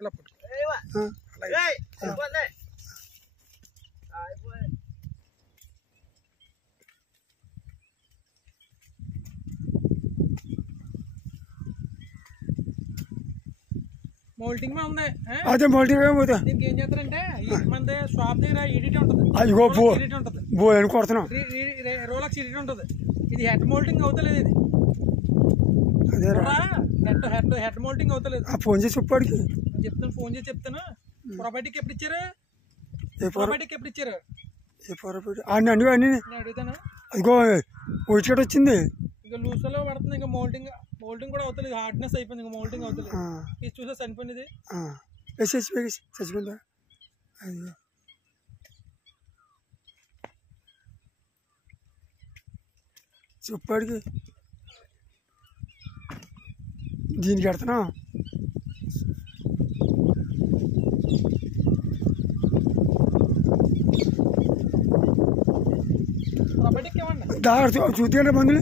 ఇలా పట్టుకో. మౌల్టింగ్ మీద ఉంది. అదే మౌల్టింగ్ దీనికి ఏం చేస్తారంటే మన షాప్ దగ్గర ఎడిట్ ఉంటుంది, ఎడిట్ ఉంటుంది, రోలక్స్ ఎడిట్ ఉంటుంది. ఇది హెడ్ మౌల్టింగ్ అవుతలేదు. ఇది హెడ్ మౌల్టింగ్ అవుతలేదు. ఫోన్ చేసి చెప్పాడికి చెప్తాను, ఫోన్ చేసి చెప్తాను. ప్రాపర్టీకి ఎప్పుడు ఇచ్చారు? ప్రాపర్టీకి ఎప్పుడు ఇచ్చారు? అన్ని అడుగుతాను. అదిగో వచ్చేట వచ్చింది. ఇంకా లూసలో పడుతుంది. ఇంకా మౌల్టింగ్ కూడా అవుతలేదు. హార్డ్నెస్ అయిపోయింది. ఇంకా మౌల్టింగ్ అవుతలేదు. ఇది చూసా చనిపోయింది. చచ్చిపోయిందా? చెప్పాడికి దీనికి పెడుతున్నా. ప్రాపర్టీకి ఇవ్వండి. చూద్దాం మందులు